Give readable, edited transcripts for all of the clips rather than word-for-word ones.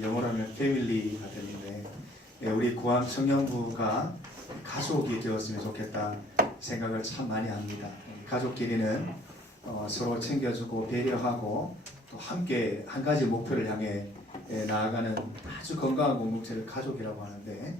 영어로는 패밀리가 되는데 우리 구암 청년부가 가족이 되었으면 좋겠다 생각을 참 많이 합니다. 가족끼리는 서로 챙겨주고 배려하고 또 함께 한 가지 목표를 향해 나아가는 아주 건강한 공동체를 가족이라고 하는데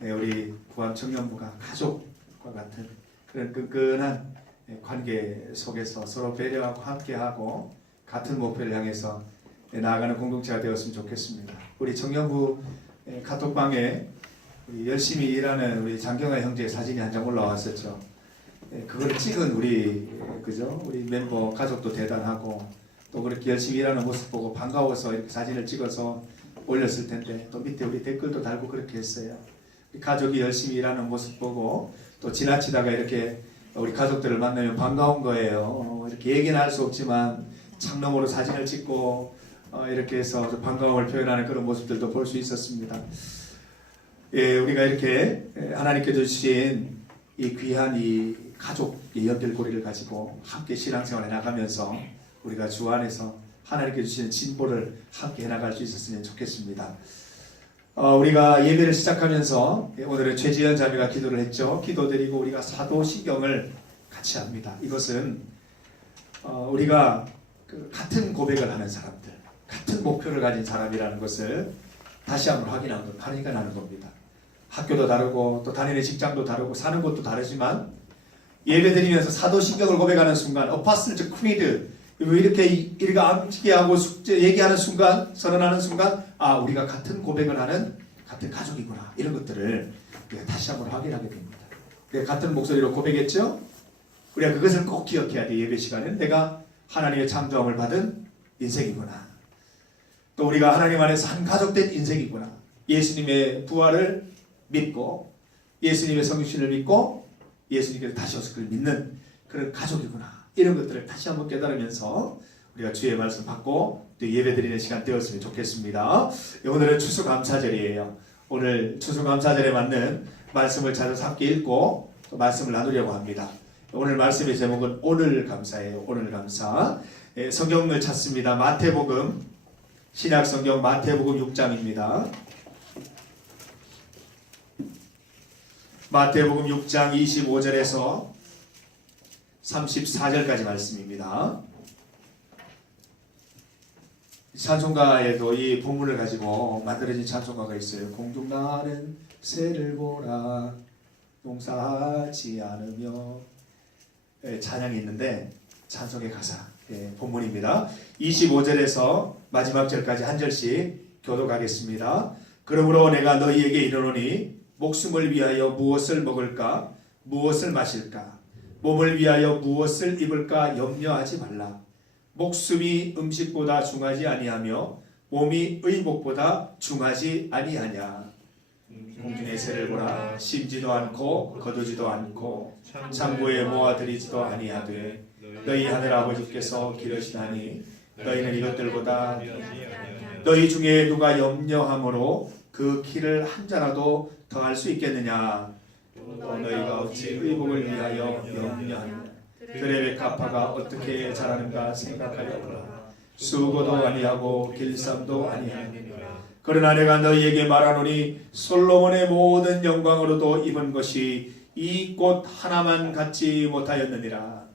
우리 구암 청년부가 가족과 같은 그런 끈끈한 관계 속에서 서로 배려하고 함께하고 같은 목표를 향해서 나아가는 공동체가 되었으면 좋겠습니다. 우리 청년부 카톡방에 열심히 일하는 우리 장경아 형제의 사진이 한 장 올라왔었죠. 그걸 찍은 우리 멤버 가족도 대단하고 또 그렇게 열심히 일하는 모습 보고 반가워서 이렇게 사진을 찍어서 올렸을 텐데 또 밑에 우리 댓글도 달고 그렇게 했어요. 가족이 열심히 일하는 모습 보고 또 지나치다가 이렇게 우리 가족들을 만나면 반가운 거예요. 이렇게 얘기는 할 수 없지만 창너머로 사진을 찍고 이렇게 해서 반가움을 표현하는 그런 모습들도 볼 수 있었습니다. 우리가 이렇게 하나님께 주신 이 귀한 이 가족의 연결고리를 가지고 함께 신앙생활에 나가면서 우리가 주 안에서 하나님께 주시는 진보를 함께 해나갈 수 있었으면 좋겠습니다. 우리가 예배를 시작하면서 오늘은 최지연 자매가 기도를 했죠. 기도드리고 우리가 사도신경을 같이 합니다. 이것은 우리가 같은 고백을 하는 사람들, 같은 목표를 가진 사람이라는 것을 다시 한번 확인하는 겁니다. 학교도 다르고 또 다니는 직장도 다르고 사는 곳도 다르지만 예배드리면서 사도신경을 고백하는 순간 어파슬즈 크리드 이렇게 암기게 하고 숙제 얘기하는 순간 선언하는 순간 우리가 같은 고백을 하는 같은 가족이구나 이런 것들을 우리가 다시 한번 확인하게 됩니다. 같은 목소리로 고백했죠. 우리가 그것을 꼭 기억해야 돼. 예배 시간에는 내가 하나님의 창조함을 받은 인생이구나. 또 우리가 하나님 안에서 한 가족된 인생이구나. 예수님의 부활을 믿고 예수님의 성육신을 믿고 예수님께서 다시 오실 걸 믿는 그런 가족이구나. 이런 것들을 다시 한번 깨달으면서 우리가 주의 말씀 받고 또 예배드리는 시간 되었으면 좋겠습니다. 오늘은 추수감사절이에요. 오늘 추수감사절에 맞는 말씀을 찾아서 함께 읽고 또 말씀을 나누려고 합니다. 오늘 말씀의 제목은 오늘 감사예요. 오늘 감사. 성경을 찾습니다. 마태복음 신약성경 마태복음 6장입니다. 마태복음 6장 25절에서 34절까지 말씀입니다. 찬송가에도 이 본문을 가지고 만들어진 찬송가가 있어요. 공중나는 새를 보라 농사하지 않으며 찬양이 있는데 찬송의 가사 본문입니다. 25절에서 마지막 절까지 한 절씩 교독하겠습니다. 그러므로 내가 너희에게 이르노니 목숨을 위하여 무엇을 먹을까 무엇을 마실까 몸을 위하여 무엇을 입을까 염려하지 말라. 목숨이 음식보다 중하지 아니하며 몸이 의복보다 중하지 아니하냐. 공중의 새를 보라. 심지도 않고 거두지도 않고 창고에 모아들이지도 아니하되 너희 하늘 아버지께서 기르시나니 너희는 이것들보다 너희 중에 누가 염려함으로 그 키를 한 자라도 더할 수 있겠느냐. 너희가 어찌 의복을 위하여 염려하느냐. 들의 가파가 어떻게 자라는가 생각하여 보라. 수고도 아니하고 길쌈도 아니하느니라. 그러나 내가 너희에게 말하노니 솔로몬의 모든 영광으로도 입은 것이 이 꽃 하나만 갖지 못하였느니라.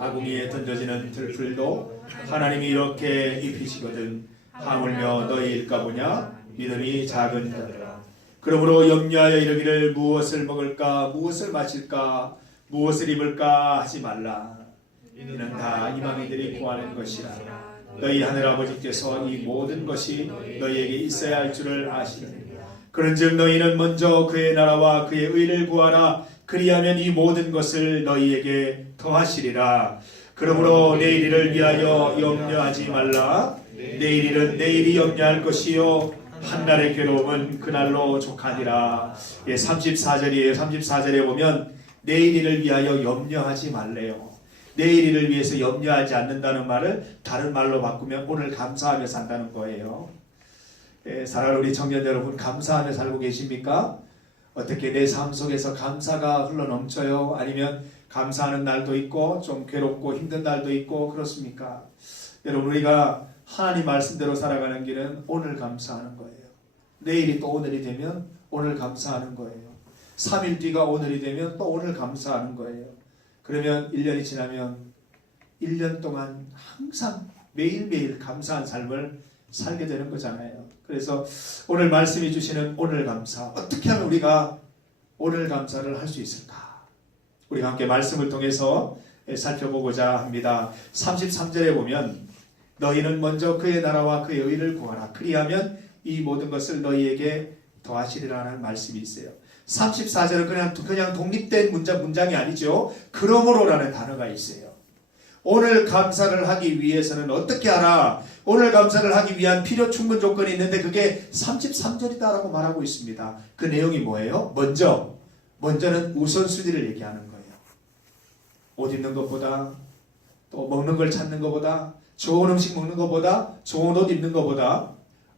아궁이에 던져지는 들풀도 하나님이 이렇게 입히시거든 하물며 너희일까 보냐. 믿음이 작은 자들아. 그러므로 염려하여 이르기를 무엇을 먹을까 무엇을 마실까 무엇을 입을까 하지 말라. 이는 다 이방인들이 구하는 것이라. 너희 하늘 아버지께서 이 모든 것이 너희에게 있어야 할 줄을 아시느니라. 그런즉 너희는 먼저 그의 나라와 그의 의를 구하라. 그리하면 이 모든 것을 너희에게 더하시리라. 그러므로 내일 일을 위하여 염려하지 말라. 내일 일은 내일이 염려할 것이요 한날의 괴로움은 그날로 족하니라. 34절이에요. 34절에 보면 내일 일을 위하여 염려하지 말래요. 내일 일을 위해서 염려하지 않는다는 말을 다른 말로 바꾸면 오늘 감사하며 산다는 거예요. 사랑하는 우리 청년 여러분, 감사하며 살고 계십니까? 어떻게 내 삶 속에서 감사가 흘러넘쳐요? 아니면 감사하는 날도 있고 좀 괴롭고 힘든 날도 있고 그렇습니까? 여러분, 우리가 하나님 말씀대로 살아가는 길은 오늘 감사하는 거예요. 내일이 또 오늘이 되면 오늘 감사하는 거예요. 3일 뒤가 오늘이 되면 또 오늘 감사하는 거예요. 그러면 1년이 지나면 1년 동안 항상 매일매일 감사한 삶을 살게 되는 거잖아요. 그래서 오늘 말씀이 주시는 오늘 감사, 어떻게 하면 우리가 오늘 감사를 할 수 있을까? 우리가 함께 말씀을 통해서 살펴보고자 합니다. 33절에 보면 너희는 먼저 그의 나라와 그의 의를 구하라. 그리하면 이 모든 것을 너희에게 더하시리라는 말씀이 있어요. 34절은 그냥 독립된 문장이 아니죠. 그러므로라는 단어가 있어요. 오늘 감사를 하기 위해서는 어떻게 하라? 오늘 감사를 하기 위한 필요 충분 조건이 있는데 그게 33절이다라고 말하고 있습니다. 그 내용이 뭐예요? 먼저는 우선순위를 얘기하는 거예요. 옷 입는 것보다, 또 먹는 걸 찾는 것보다, 좋은 음식 먹는 것보다, 좋은 옷 입는 것보다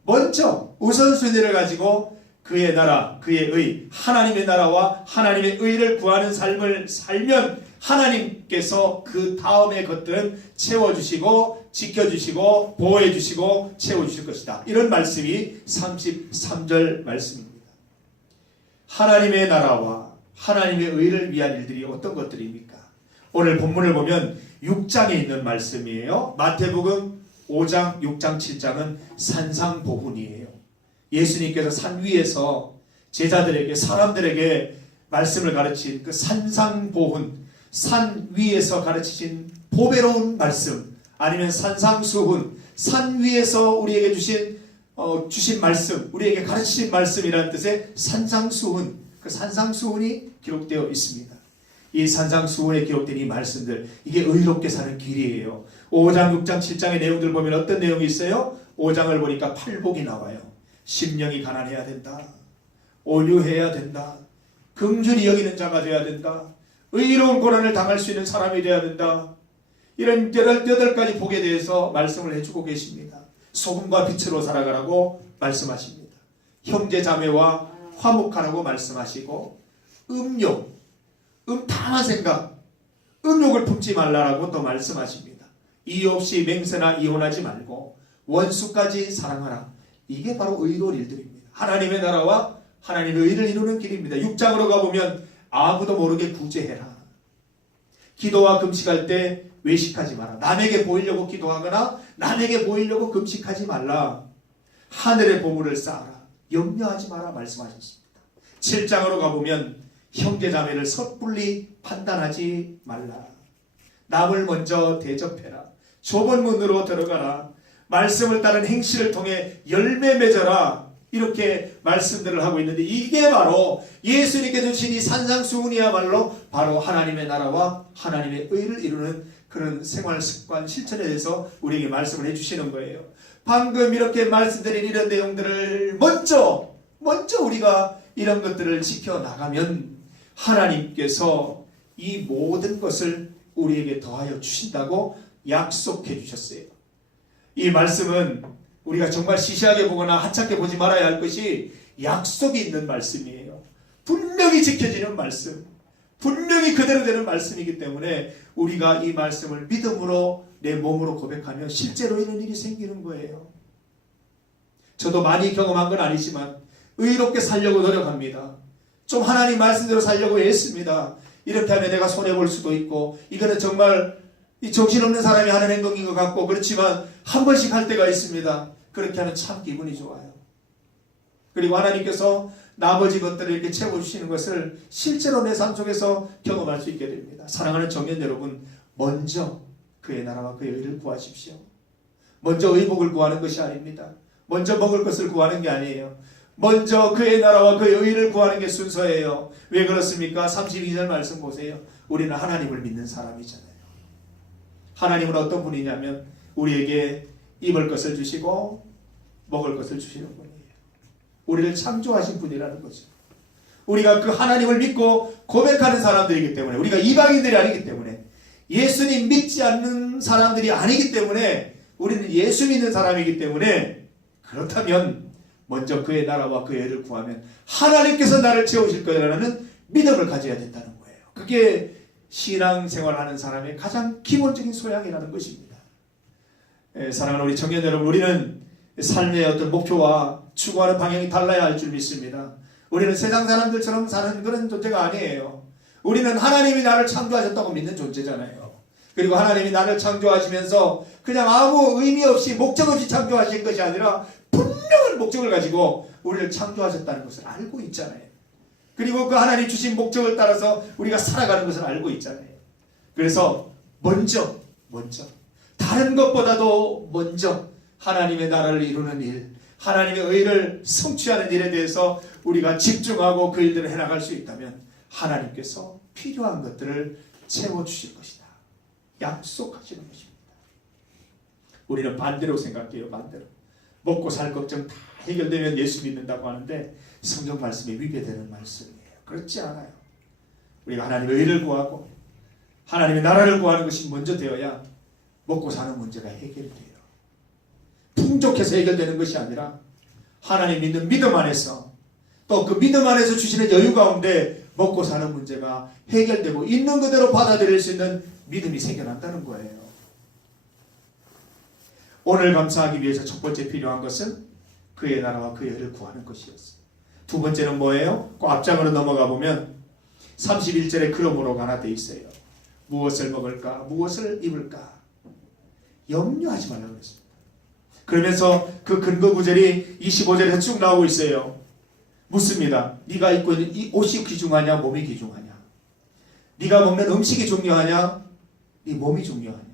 먼저 우선순위를 가지고 그의 나라, 그의 의, 하나님의 나라와 하나님의 의를 구하는 삶을 살면 하나님께서 그 다음의 것들은 채워주시고 지켜주시고 보호해주시고 채워주실 것이다. 이런 말씀이 33절 말씀입니다. 하나님의 나라와 하나님의 의를 위한 일들이 어떤 것들입니까? 오늘 본문을 보면 6장에 있는 말씀이에요. 마태복음 5장, 6장, 7장은 산상보훈이에요. 예수님께서 산 위에서 제자들에게, 사람들에게 말씀을 가르친 그 산상보훈, 산 위에서 가르치신 보배로운 말씀, 아니면 산상수훈, 산 위에서 우리에게 주신 말씀, 우리에게 가르치신 말씀이라는 뜻의 산상수훈, 그 산상수훈이 기록되어 있습니다. 이 산상수훈에 기록된 이 말씀들, 이게 의롭게 사는 길이에요. 5장, 6장, 7장의 내용들 보면 어떤 내용이 있어요? 5장을 보니까 팔복이 나와요. 심령이 가난해야 된다. 온유해야 된다. 긍휼히 여기는 자가 되어야 된다. 의로운 고난을 당할 수 있는 사람이 되어야 된다. 이런 8가지 복에 대해서 말씀을 해주고 계십니다. 소금과 빛으로 살아가라고 말씀하십니다. 형제 자매와 화목하라고 말씀하시고, 음욕, 음탕한 생각, 음욕을 품지 말라라고 또 말씀하십니다. 이유 없이 맹세나 이혼하지 말고 원수까지 사랑하라. 이게 바로 의로운 일들입니다. 하나님의 나라와 하나님의 의를 이루는 길입니다. 6장으로 가보면 아무도 모르게 구제해라. 기도와 금식할 때 외식하지 마라. 남에게 보이려고 기도하거나 남에게 보이려고 금식하지 말라. 하늘의 보물을 쌓아라. 염려하지 마라 말씀하셨습니다. 7장으로 가보면 형제자매를 섣불리 판단하지 말라. 남을 먼저 대접해라. 좁은 문으로 들어가라. 말씀을 따른 행실을 통해 열매 맺어라. 이렇게 말씀들을 하고 있는데 이게 바로 예수님께서 주신 이 산상수훈이야말로 바로 하나님의 나라와 하나님의 의를 이루는 그런 생활 습관 실천에 대해서 우리에게 말씀을 해주시는 거예요. 방금 이렇게 말씀드린 이런 내용들을 먼저 우리가 이런 것들을 지켜나가면 하나님께서 이 모든 것을 우리에게 더하여 주신다고 약속해 주셨어요. 이 말씀은 우리가 정말 시시하게 보거나 하찮게 보지 말아야 할 것이 약속이 있는 말씀이에요. 분명히 지켜지는 말씀, 분명히 그대로 되는 말씀이기 때문에 우리가 이 말씀을 믿음으로 내 몸으로 고백하면 실제로 이런 일이 생기는 거예요. 저도 많이 경험한 건 아니지만 의롭게 살려고 노력합니다. 좀 하나님 말씀대로 살려고 애씁니다. 이렇게 하면 내가 손해볼 수도 있고 이거는 정말 이 정신없는 사람이 하는 행동인 것 같고 그렇지만 한 번씩 할 때가 있습니다. 그렇게 하면 참 기분이 좋아요. 그리고 하나님께서 나머지 것들을 이렇게 채워주시는 것을 실제로 내 삶 속에서 경험할 수 있게 됩니다. 사랑하는 청년 여러분, 먼저 그의 나라와 그의 의를 구하십시오. 먼저 의복을 구하는 것이 아닙니다. 먼저 먹을 것을 구하는 게 아니에요. 먼저 그의 나라와 그의 의를 구하는 게 순서예요. 왜 그렇습니까? 32절 말씀 보세요. 우리는 하나님을 믿는 사람이잖아요. 하나님은 어떤 분이냐면 우리에게 입을 것을 주시고 먹을 것을 주시는 분이에요. 우리를 창조하신 분이라는 거죠. 우리가 그 하나님을 믿고 고백하는 사람들이기 때문에, 우리가 이방인들이 아니기 때문에, 예수님 믿지 않는 사람들이 아니기 때문에, 우리는 예수 믿는 사람이기 때문에, 그렇다면 먼저 그의 나라와 그의 의를 구하면 하나님께서 나를 채우실 거라는 믿음을 가져야 된다는 거예요. 그게 신앙생활하는 사람의 가장 기본적인 소양이라는 것입니다. 사랑하는 우리 청년 여러분, 우리는 삶의 어떤 목표와 추구하는 방향이 달라야 할 줄 믿습니다. 우리는 세상 사람들처럼 사는 그런 존재가 아니에요. 우리는 하나님이 나를 창조하셨다고 믿는 존재잖아요. 그리고 하나님이 나를 창조하시면서 그냥 아무 의미 없이 목적 없이 창조하신 것이 아니라 분명한 목적을 가지고 우리를 창조하셨다는 것을 알고 있잖아요. 그리고 그 하나님 주신 목적을 따라서 우리가 살아가는 것을 알고 있잖아요. 그래서 먼저 다른 것보다도 먼저 하나님의 나라를 이루는 일, 하나님의 의를 성취하는 일에 대해서 우리가 집중하고 그 일들을 해나갈 수 있다면 하나님께서 필요한 것들을 채워주실 것이다. 약속하시는 것입니다. 우리는 반대로 생각해요. 반대로. 먹고 살 걱정 다 해결되면 예수 믿는다고 하는데 성경 말씀에 위배되는 말씀이에요. 그렇지 않아요. 우리가 하나님의 의를 구하고 하나님의 나라를 구하는 것이 먼저 되어야 먹고 사는 문제가 해결돼요. 풍족해서 해결되는 것이 아니라 하나님 믿는 믿음 안에서 또 그 믿음 안에서 주시는 여유 가운데 먹고 사는 문제가 해결되고 있는 그대로 받아들일 수 있는 믿음이 생겨난다는 거예요. 오늘 감사하기 위해서 첫 번째 필요한 것은 그의 나라와 그의 의를 구하는 것이었어요. 두 번째는 뭐예요? 그 앞장으로 넘어가 보면 31절에 그러므로 하나 돼 있어요. 무엇을 먹을까? 무엇을 입을까? 염려하지 말라고 했습니다. 그러면서 그 근거 구절이 25절에 쭉 나오고 있어요. 묻습니다. 네가 입고 있는 이 옷이 귀중하냐? 몸이 귀중하냐? 네가 먹는 음식이 중요하냐? 네 몸이 중요하냐?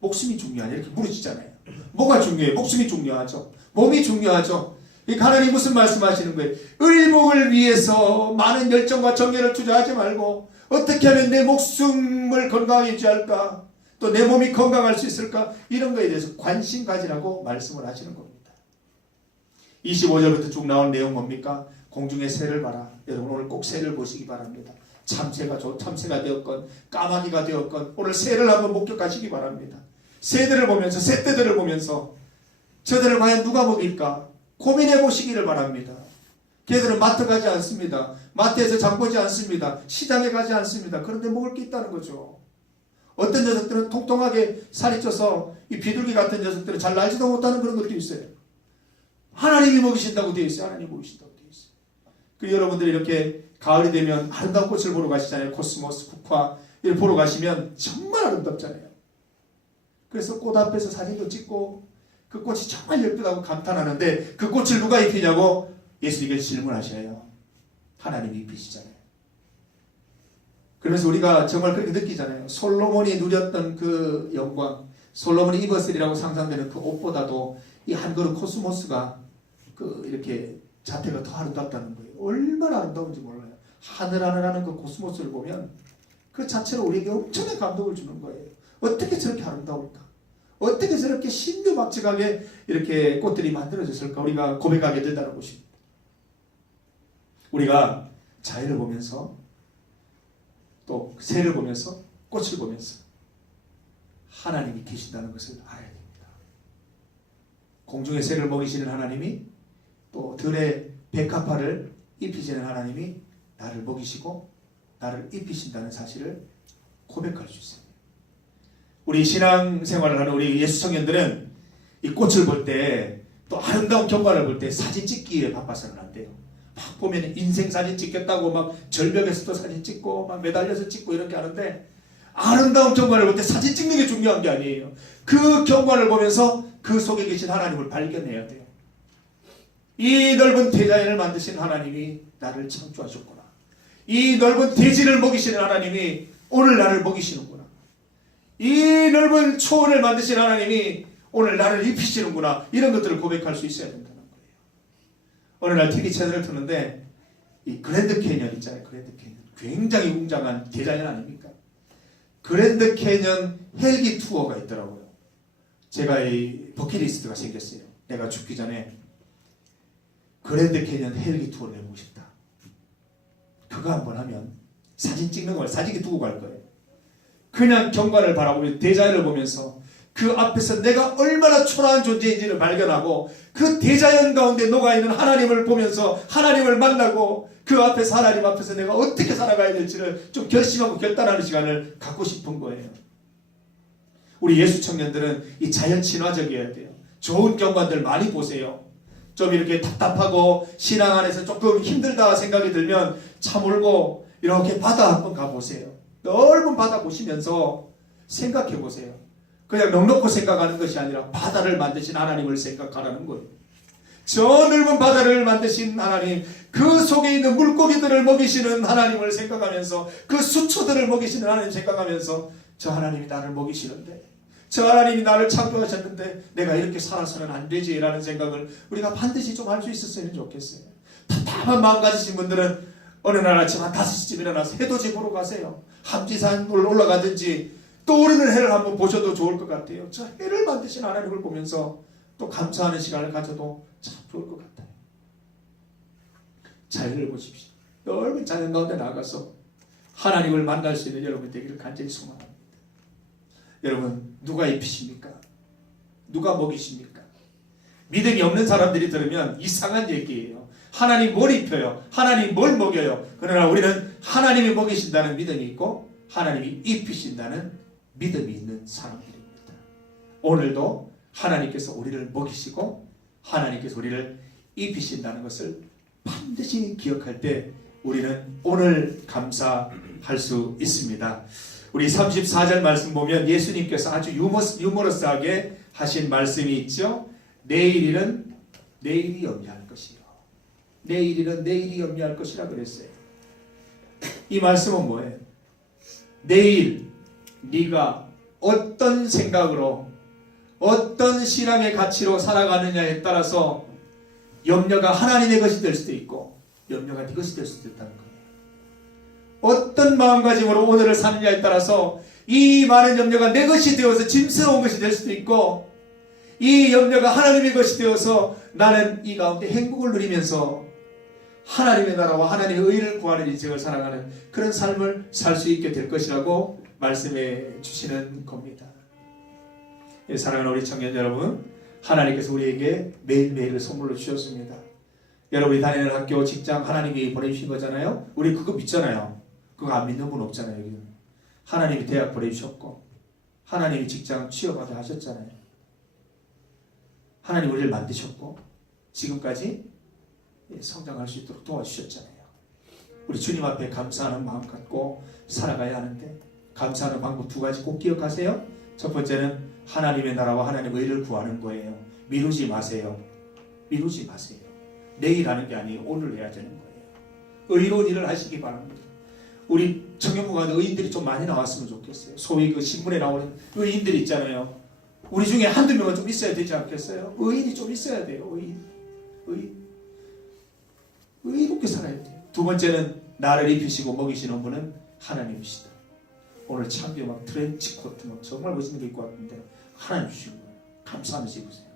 목숨이 중요하냐? 이렇게 물으시잖아요. 뭐가 중요해요? 목숨이 중요하죠. 몸이 중요하죠. 하나님 무슨 말씀하시는 거예요? 의복을 위해서 많은 열정과 정열을 투자하지 말고 어떻게 하면 내 목숨을 건강하게 유지할까? 또 내 몸이 건강할 수 있을까? 이런 거에 대해서 관심 가지라고 말씀을 하시는 겁니다. 25절부터 쭉 나온 내용 뭡니까? 공중의 새를 봐라. 여러분 오늘 꼭 새를 보시기 바랍니다. 참새가 되었건 까마귀가 되었건 오늘 새를 한번 목격하시기 바랍니다. 새들을 보면서 새떼들을 보면서 저들을 과연 누가 먹일까? 고민해 보시기를 바랍니다. 걔들은 마트 가지 않습니다. 마트에서 장 보지 않습니다. 시장에 가지 않습니다. 그런데 먹을 게 있다는 거죠. 어떤 녀석들은 통통하게 살이 쪄서 이 비둘기 같은 녀석들은 잘 날지도 못하는 그런 것도 있어요. 하나님이 먹이신다고 되어 있어요. 하나님이 먹이신다고 되어 있어요. 그리고 여러분들이 이렇게 가을이 되면 아름다운 꽃을 보러 가시잖아요. 코스모스, 국화 이걸 보러 가시면 정말 아름답잖아요. 그래서 꽃 앞에서 사진도 찍고 그 꽃이 정말 예쁘다고 감탄하는데 그 꽃을 누가 입히냐고 예수님께 질문하셔요. 하나님이 입히시잖아요. 그래서 우리가 정말 그렇게 느끼잖아요. 솔로몬이 누렸던 그 영광, 솔로몬이 입었으리라고 상상되는 그 옷보다도 이 한 그릇 코스모스가 그 이렇게 자태가 더 아름답다는 거예요. 얼마나 아름다운지 몰라요. 하늘하늘하는 그 코스모스를 보면 그 자체로 우리에게 엄청난 감동을 주는 거예요. 어떻게 저렇게 아름다울까? 어떻게 저렇게 신묘막측하게 이렇게 꽃들이 만들어졌을까? 우리가 고백하게 된다는 것입니다. 우리가 자연을 보면서 또 새를 보면서 꽃을 보면서 하나님이 계신다는 것을 알아야 됩니다. 공중의 새를 먹이시는 하나님이 또 들의 백합화를 입히시는 하나님이 나를 먹이시고 나를 입히신다는 사실을 고백할 수 있습니다. 우리 신앙생활을 하는 우리 예수 청년들은 이 꽃을 볼 때 또 아름다운 경관을 볼 때 사진 찍기에 바빠서는 안 돼요. 막 보면 인생 사진 찍겠다고 막 절벽에서도 사진 찍고 막 매달려서 찍고 이렇게 하는데 아름다운 경관을 볼 때 사진 찍는 게 중요한 게 아니에요. 그 경관을 보면서 그 속에 계신 하나님을 발견해야 돼요. 이 넓은 대자연을 만드신 하나님이 나를 창조하셨구나. 이 넓은 대지를 먹이시는 하나님이 오늘 나를 먹이시는구나. 이 넓은 초원을 만드신 하나님이 오늘 나를 입히시는구나. 이런 것들을 고백할 수 있어야 된다는 거예요. 어느 날 TV 채널을 트는데 이 그랜드 캐년 있잖아요. 그랜드 캐년. 굉장히 웅장한 대자연 아닙니까? 그랜드 캐년 헬기 투어가 있더라고요. 제가 이 버킷리스트가 생겼어요. 내가 죽기 전에 그랜드 캐년 헬기 투어를 해보고 싶다. 그거 한번 하면 사진 찍는 걸 사진기 두고 갈 거예요. 그냥 경관을 바라보며 대자연을 보면서 그 앞에서 내가 얼마나 초라한 존재인지를 발견하고 그 대자연 가운데 녹아있는 하나님을 보면서 하나님을 만나고 그 앞에서 하나님 앞에서 내가 어떻게 살아가야 될지를 좀 결심하고 결단하는 시간을 갖고 싶은 거예요. 우리 예수 청년들은 이 자연 친화적이어야 돼요. 좋은 경관들 많이 보세요. 좀 이렇게 답답하고 신앙 안에서 조금 힘들다 생각이 들면 차 몰고 이렇게 바다 한번 가보세요. 넓은 바다 보시면서 생각해 보세요. 그냥 넉넉히 생각하는 것이 아니라 바다를 만드신 하나님을 생각하라는 거예요. 저 넓은 바다를 만드신 하나님, 그 속에 있는 물고기들을 먹이시는 하나님을 생각하면서, 그 수초들을 먹이시는 하나님 생각하면서, 저 하나님이 나를 먹이시는데, 저 하나님이 나를 창조하셨는데 내가 이렇게 살아서는 안 되지 라는 생각을 우리가 반드시 좀 할 수 있었으면 좋겠어요. 답답한 마음 가지신 분들은 어느 날 아침 한 5시쯤 일어나서 해돋이 보러 가세요. 함지산 올라가든지 떠오르는 해를 한번 보셔도 좋을 것 같아요. 저 해를 만드신 하나님을 보면서 또 감사하는 시간을 가져도 참 좋을 것 같아요. 자연을 보십시오. 넓은 자연 가운데 나가서 하나님을 만날 수 있는 여러분 되기를 간절히 소망합니다. 여러분, 누가 입히십니까? 누가 먹이십니까? 믿음이 없는 사람들이 들으면 이상한 얘기예요. 하나님 뭘 입혀요? 하나님 뭘 먹여요? 그러나 우리는 하나님이 먹이신다는 믿음이 있고 하나님이 입히신다는 믿음이 있는 사람들입니다. 오늘도 하나님께서 우리를 먹이시고 하나님께서 우리를 입히신다는 것을 반드시 기억할 때 우리는 오늘 감사할 수 있습니다. 우리 34절 말씀 보면 예수님께서 아주 유머러스하게 하신 말씀이 있죠. 내일일은 내일이 염려할 것이요. 내일일은 내일이 염려할 것이라 그랬어요. 이 말씀은 뭐예요? 내일 네가 어떤 생각으로 어떤 신앙의 가치로 살아가느냐에 따라서 염려가 하나님의 것이 될 수도 있고 염려가 네 것이 될 수도 있다는 거예요. 어떤 마음가짐으로 오늘을 사느냐에 따라서 이 많은 염려가 내 것이 되어서 짐스러운 것이 될 수도 있고 이 염려가 하나님의 것이 되어서 나는 이 가운데 행복을 누리면서 하나님의 나라와 하나님의 의를 구하는 인생을 살아가는 그런 삶을 살 수 있게 될 것이라고 말씀해 주시는 겁니다. 사랑하는 우리 청년 여러분, 하나님께서 우리에게 매일매일을 선물로 주셨습니다. 여러분이 다니는 학교, 직장 하나님이 보내주신 거잖아요. 우리 그거 믿잖아요. 그거 안 믿는 분 없잖아요. 여기는. 하나님이 대학 보내주셨고 하나님이 직장 취업하게 하셨잖아요. 하나님 우리를 만드셨고 지금까지 성장할 수 있도록 도와주셨잖아요. 우리 주님 앞에 감사하는 마음 갖고 살아가야 하는데 감사하는 방법 2가지 꼭 기억하세요. 첫 번째는 하나님의 나라와 하나님의 의를 구하는 거예요. 미루지 마세요. 미루지 마세요. 내일 하는 게 아니에요. 오늘 해야 되는 거예요. 의로운 일을 하시기 바랍니다. 우리 청년부가 의인들이 좀 많이 나왔으면 좋겠어요. 소위 그 신문에 나오는 의인들이 있잖아요. 우리 중에 한두 명은 좀 있어야 되지 않겠어요? 의인이 좀 있어야 돼요. 의롭게 살아야 돼요. 2번째는 나를 입히시고 먹이시는 분은 하나님이시다. 오늘 참비 막 트렌치 코트 막 정말 멋있는 게 입고 왔는데 하나님 주시고 감사하면서 입으세요.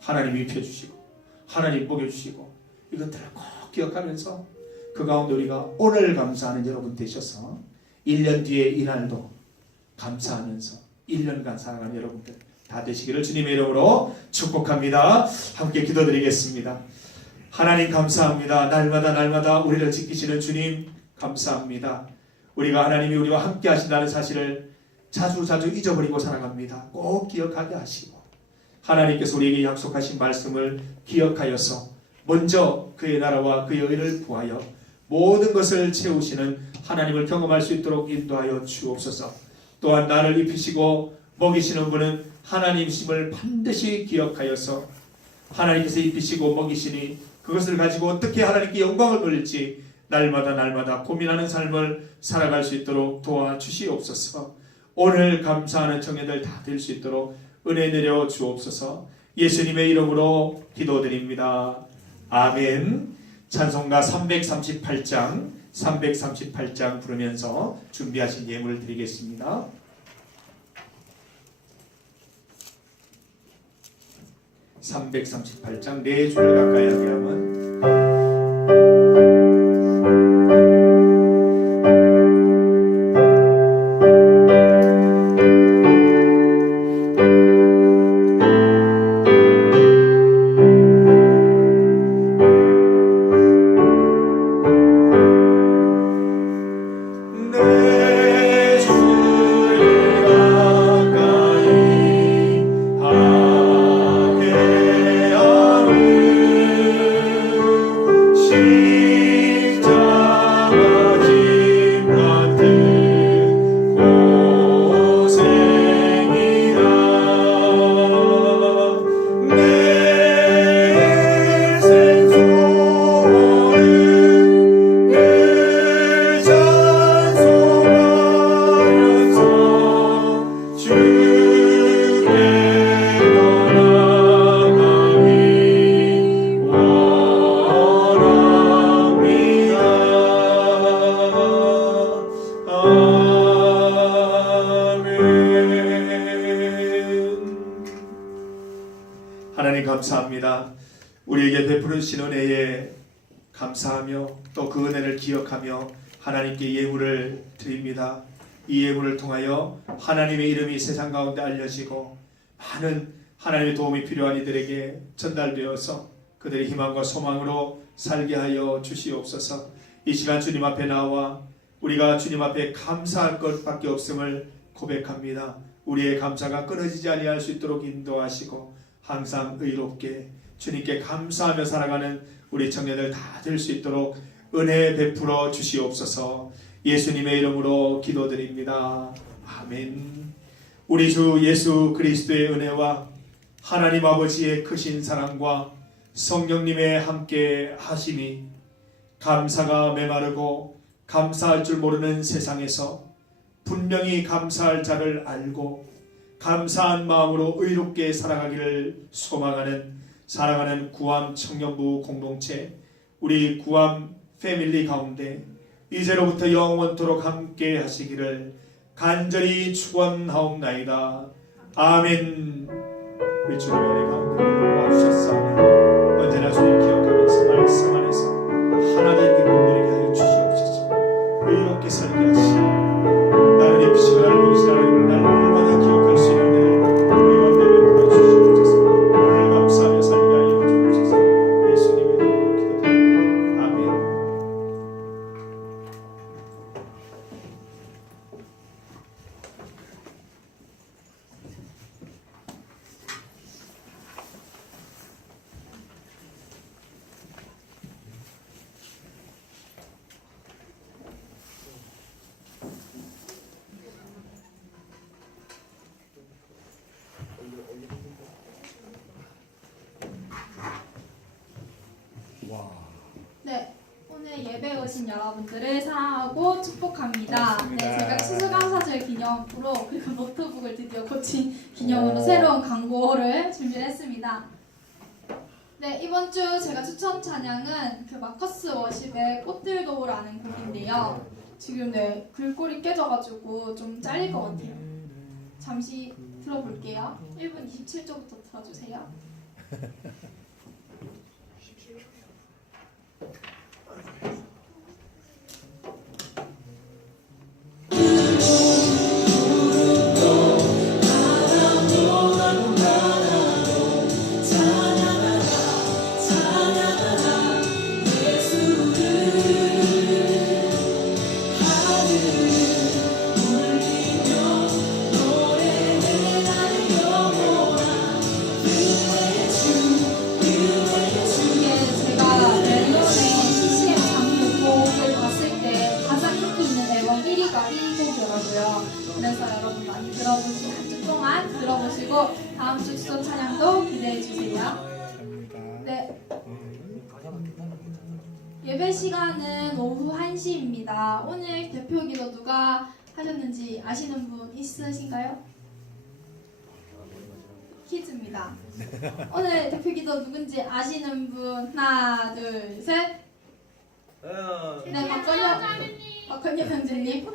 하나님 입혀주시고 하나님 먹여주시고 이것들을 꼭 기억하면서 그 가운데 우리가 오늘 감사하는 여러분 되셔서 1년 뒤에 이날도 감사하면서 1년간 살아가는 여러분들 다 되시기를 주님의 이름으로 축복합니다. 함께 기도드리겠습니다. 하나님 감사합니다. 날마다 우리를 지키시는 주님 감사합니다. 우리가 하나님이 우리와 함께 하신다는 사실을 자주 잊어버리고 살아갑니다. 꼭 기억하게 하시고 하나님께서 우리에게 약속하신 말씀을 기억하여서 먼저 그의 나라와 그의 의를 구하여 모든 것을 채우시는 하나님을 경험할 수 있도록 인도하여 주옵소서. 또한 나를 입히시고 먹이시는 분은 하나님이심을 반드시 기억하여서 하나님께서 입히시고 먹이시니 그것을 가지고 어떻게 하나님께 영광을 돌릴지 날마다 고민하는 삶을 살아갈 수 있도록 도와주시옵소서. 오늘 감사하는 청년들 다 될 수 있도록 은혜 내려 주옵소서. 예수님의 이름으로 기도드립니다. 아멘. 찬송가 338장 부르면서 준비하신 예물을 드리겠습니다. 338장 4줄 가까이 하게 하면 내 줄 가까이 우리에게 베풀어 주신 은혜에 감사하며 또 그 은혜를 기억하며 하나님께 예물을 드립니다. 이 예물을 통하여 하나님의 이름이 세상 가운데 알려지고 많은 하나님의 도움이 필요한 이들에게 전달되어서 그들의 희망과 소망으로 살게 하여 주시옵소서. 이 시간 주님 앞에 나와 우리가 주님 앞에 감사할 것밖에 없음을 고백합니다. 우리의 감사가 끊어지지 아니할 수 있도록 인도하시고 항상 의롭게 주님께 감사하며 살아가는 우리 청년들 다 될 수 있도록 은혜 베풀어 주시옵소서. 예수님의 이름으로 기도드립니다. 아멘. 우리 주 예수 그리스도의 은혜와 하나님 아버지의 크신 사랑과 성령님의 함께 하심이 감사가 메마르고 감사할 줄 모르는 세상에서 분명히 감사할 자를 알고 감사한 마음으로 의롭게 살아가기를 소망하는 사랑하는 구암 청년부 공동체, 우리 구암 패밀리 가운데 이제로부터 영원토록 함께 하시기를 간절히 축원하옵나이다. 아멘. 우리 주님의 은혜 가운데 모아주셨사오니 언제나 주님 기억하면서 말씀 안에서 하나 된 분들에게 하여 주시옵소서. 의롭게 살게 하시고 나를 입히시고 나를 보시고 나를 날마다 기억할 수 있는 은혜를 우리 가운데 베풀어 주시옵소서. 오늘 감사하며 살게 하여 주옵소서. 예수님의 이름으로 기도드립니다. 아멘. 네, 오늘 예배 오신 여러분들을 사랑하고 축복합니다. 네, 제가 추수감사절 기념으로 그리고 노트북을 드디어 고친 기념으로 새로운 광고를 준비했습니다. 네, 이번 주 제가 추천 찬양은 그 마커스 워십의 꽃들도라는 곡인데요. 지금 네, 글꼴이 깨져가지고 좀 잘릴 것 같아요. 잠시 들어볼게요. 1분 27초부터 들어주세요. 그래서 여러분 많이 들어보시고 한 주 동안 들어보시고 다음 주 추천 찬양도 기대해 주세요. 네. 예배 시간은 오후 1시입니다. 오늘 대표 기도 누가 하셨는지 아시는 분 있으신가요? 퀴즈입니다. 오늘 대표 기도 누군지 아시는 분 하나, 둘, 셋. 네, 박건혁 형제님.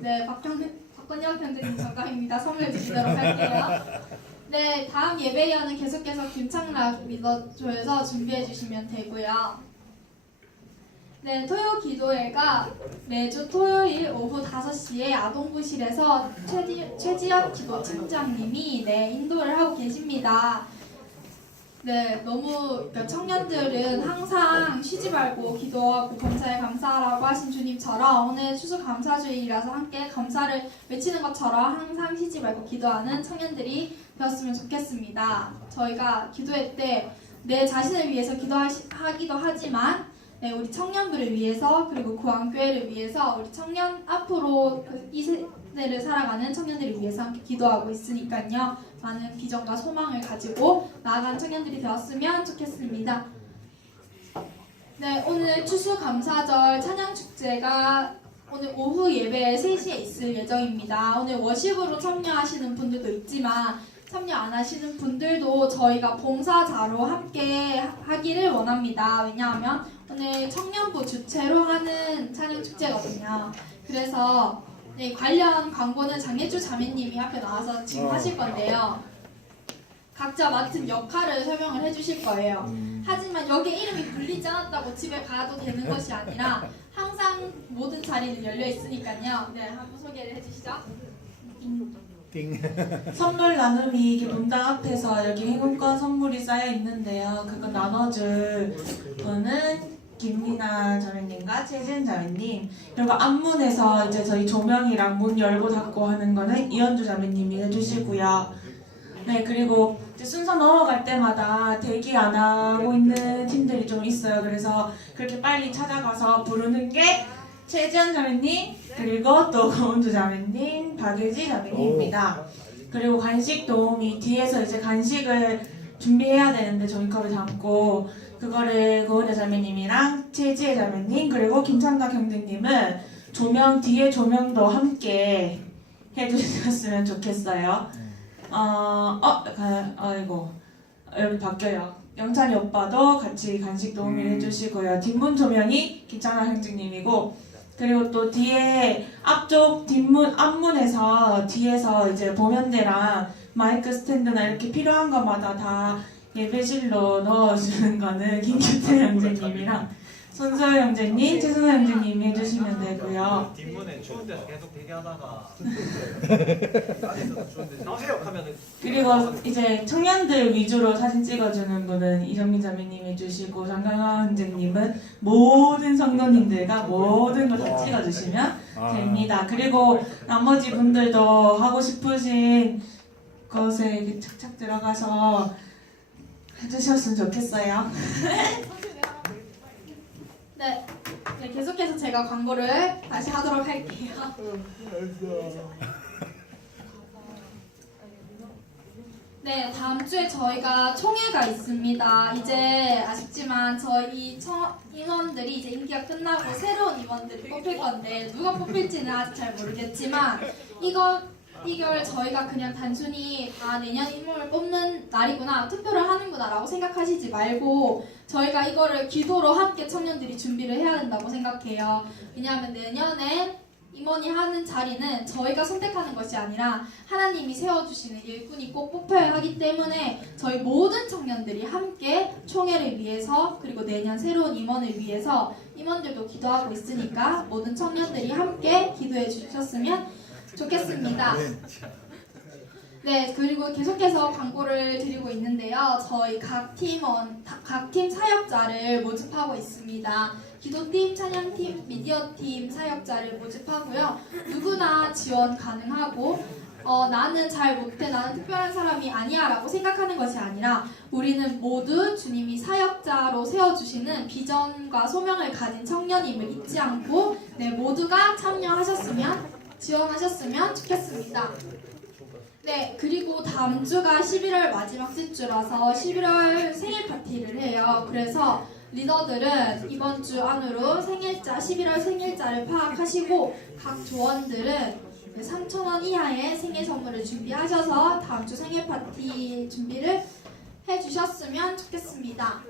네, 박건혁 형제님 정답입니다. 선물 드리도록 할게요. 네, 다음 예배위원은 계속해서 김창락 리더조에서 준비해 주시면 되고요. 네, 토요 기도회가 매주 토요일 오후 5시에 아동부실에서 최지혁 기도팀장님이 인도를 하고 계십니다. 네, 너무 청년들은 항상 쉬지 말고 기도하고 범사에 감사하라고 하신 주님처럼 오늘 추수감사주일이라서 함께 감사를 외치는 것처럼 항상 쉬지 말고 기도하는 청년들이 되었으면 좋겠습니다. 저희가 기도회 때 내 자신을 위해서 기도하기도 하지만 우리 청년들을 위해서 그리고 구원교회를 위해서 우리 청년 앞으로 이 세대를 살아가는 청년들을 위해서 함께 기도하고 있으니까요. 많은 비전과 소망을 가지고 나아간 청년들이 되었으면 좋겠습니다. 네, 오늘 추수감사절 찬양축제가 오늘 오후 예배 3시에 있을 예정입니다. 오늘 워십으로 참여하시는 분들도 있지만 참여 안 하시는 분들도 저희가 봉사자로 함께 하기를 원합니다. 왜냐하면 오늘 청년부 주최로 하는 찬양축제거든요. 그래서 관련 광고는 장예주 자매님이 앞에 나와서 지금 하실 건데요. 각자 맡은 역할을 설명을 해주실 거예요. 하지만 여기에 이름이 불리지 않았다고 집에 가도 되는 것이 아니라 항상 모든 자리는 열려 있으니까요. 네, 한번 소개를 해주시죠. 띵. 선물 나눔이 이게 본당 앞에서 여기 행운권 선물이 쌓여 있는데요. 그거 나눠줄 분은 김미나 자매님과 최진 자매님, 그리고 앞문에서 이제 저희 조명이랑 문 열고 닫고 하는 거는 이현주 자매님이 해주시고요. 네, 그리고 이제 순서 넘어갈 때마다 대기 안 하고 있는 팀들이 좀 있어요. 그래서 그렇게 빨리 찾아가서 부르는 게 최지연 자매님, 그리고 또 고은주 자매님, 박유지 자매님입니다. 그리고 간식 도우미 뒤에서 이제 간식을 준비해야 되는데 종이컵에 담고 그거를 고은주 자매님이랑 최지혜 자매님 그리고 김창각 형제님은 조명 뒤에 조명도 함께 해주셨으면 좋겠어요. 아이고 여기 바뀌어요. 영찬이 오빠도 같이 간식 도우미를 해주시고요. 뒷문 조명이 김창각 형제님이고, 그리고 또 뒤에 앞쪽 뒷문 앞문에서 뒤에서 이제 보면대랑 마이크 스탠드나 이렇게 필요한 것마다 다 예배실로 넣어주는 거는 김규태 형제님이랑 손소영 형제님, 최순호 형제님이 해주시면 되고요. 뒷문에 추운 데서 계속 대기하다가 안에서도 추운데 나와요 하면은 그리고 이제 청년들 위주로 사진 찍어주는 분은 이정민 자매님 해주시고, 장강화 형제님은 모든 성도님들과 모든 걸 다 찍어주시면 됩니다. 그리고 나머지 분들도 하고 싶으신 것에 이렇게 착착 들어가서 해주셨으면 좋겠어요. 네, 계속해서 제가 광고를 다시 하도록 할게요. 네, 다음 주에 저희가 총회가 있습니다. 이제 아쉽지만 저희 임원들이 이제 임기가 끝나고 새로운 임원들이 뽑힐 건데 누가 뽑힐지는 아직 잘 모르겠지만 이걸 저희가 그냥 단순히 내년 임원을 뽑는 날이구나, 투표를 하는구나 라고 생각하시지 말고 저희가 이거를 기도로 함께 청년들이 준비를 해야 된다고 생각해요. 왜냐하면 내년에 임원이 하는 자리는 저희가 선택하는 것이 아니라 하나님이 세워주시는 일꾼이 꼭 뽑혀야 하기 때문에 저희 모든 청년들이 함께 총회를 위해서, 그리고 내년 새로운 임원을 위해서 임원들도 기도하고 있으니까 모든 청년들이 함께 기도해 주셨으면 좋겠습니다. 네, 그리고 계속해서 광고를 드리고 있는데요. 저희 각 팀 사역자를 모집하고 있습니다. 기도팀, 찬양팀, 미디어팀 사역자를 모집하고요. 누구나 지원 가능하고 나는 잘 못해, 나는 특별한 사람이 아니야 라고 생각하는 것이 아니라 우리는 모두 주님이 사역자로 세워주시는 비전과 소명을 가진 청년임을 잊지 않고 모두가 참여하셨으면, 지원하셨으면 좋겠습니다. 네, 그리고 다음 주가 11월 마지막 주라서 11월 생일 파티를 해요. 그래서 리더들은 이번 주 안으로 11월 생일자를 파악하시고 각 조원들은 3,000원 이하의 생일 선물을 준비하셔서 다음 주 생일 파티 준비를 해주셨으면 좋겠습니다.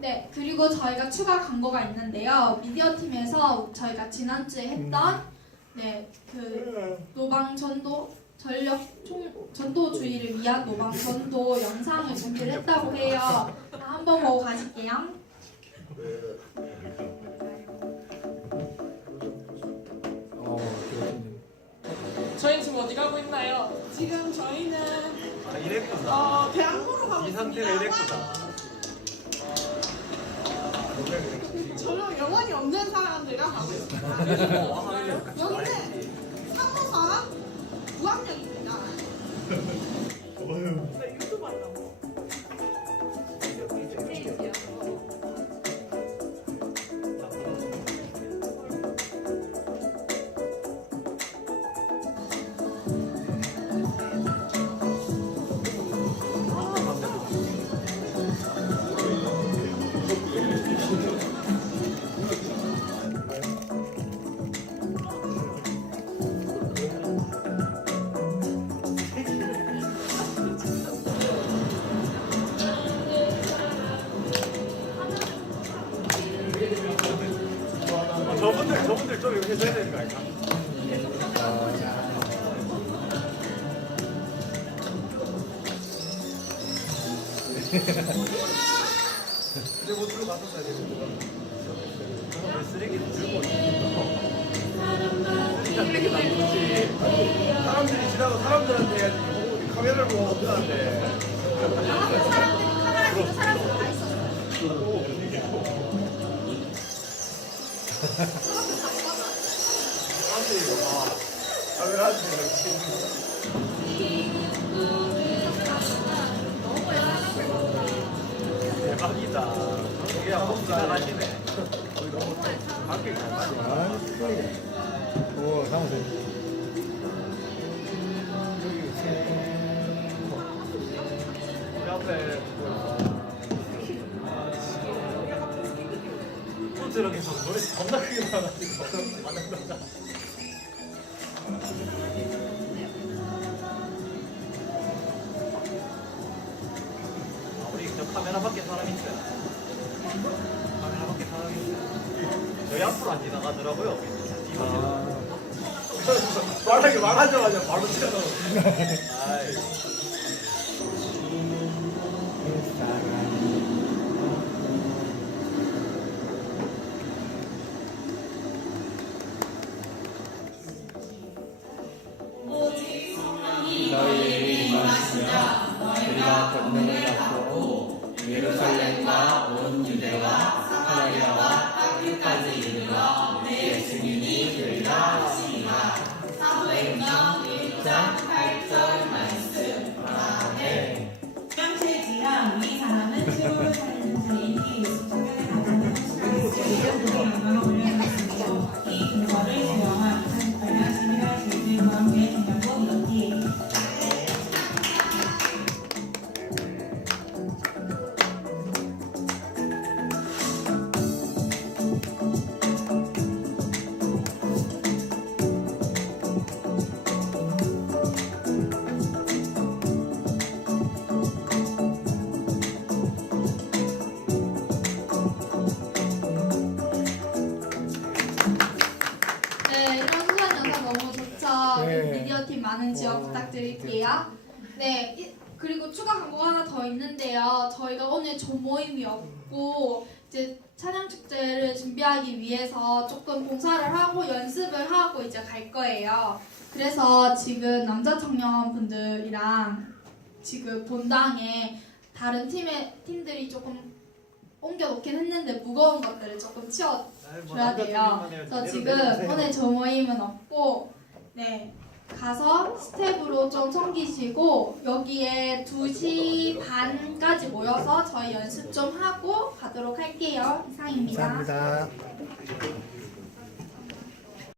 네, 그리고 저희가 추가 광고가 있는데요. 미디어 팀에서 저희가 지난주에 했던 그 노방 전도 전도주의를 위한 노방 전도 영상을 준비를 했다고 해요. 한번 보고 가실게요. 저희 지금 어디 가고 있나요? 지금 저희는 이랬구나. 대학로로 가고 이 상태가 있습니다. 이랬구나. 저는 영원히 없는 사람들과 가고 있습니다. 여기는 3호선 무학역입니다. 유튜브 한다고? 저분들 좀 이렇게 해줘야 되는 거 아닐까? 근데 뭐 들고 갔었어야 되는데. 저는 왜 쓰레기를 들고 있는 쓰레기 놔두지. 사람들이 지나고 사람들한테 해야지. 뭐 카메라를 보고 어떡하는데. 나한테 사람들이 카메라 켜는 사람들 다 있었어요. 사람들이 카메라한테 대박이다. 그냥 못 지나가시네. 밖에 잘 맞네. 아, 오, 상우쌤. 우리 앞에 푸드트럭에서 노래 겁나 크게 나가지고 반응한다. 우리 저 카메라 밖에 사람 있어요. 카메라 밖에 사람 있어요. 저희 앞으로 안 지나가더라고요. 뒤로 말하자마자 바로 튀어나오고. 아이. 너희의 임하시며 너희가 권능을 받고 예루살렘과 온 유대와 사마리아와 땅끝까지 이르러 내 증인이 되리라 하시니라. 사도행전 1장 8절 말씀. 아멘. 명체지랑 이 사람은 최고로 살는 자인이 예수 청년의 가정을 헌신하였고 영광을 올려놨으며 이 근거를 수용한 2018년 11월 7일 무한교회 청년부 이렇게 네, 이런 소소한 영상 너무 좋죠. 네. 미디어 팀 많은 지원 와, 부탁드릴게요. 네, 그리고 추가 광고가 하나 더 있는데요. 저희가 오늘 조모임이 없고 이제 찬양 축제를 준비하기 위해서 조금 봉사를 하고 연습을 하고 이제 갈 거예요. 그래서 지금 남자 청년분들이랑 지금 본당에 다른 팀들이 조금 옮겨놓긴 했는데 무거운 것들을 조금 치워줘야 돼요. 그래서 지금 오늘 조모임은 없고 네 가서 스텝으로 좀 챙기시고 여기에 2시 반까지 모여서 저희 연습 좀 하고 가도록 할게요. 이상입니다. 감사합니다.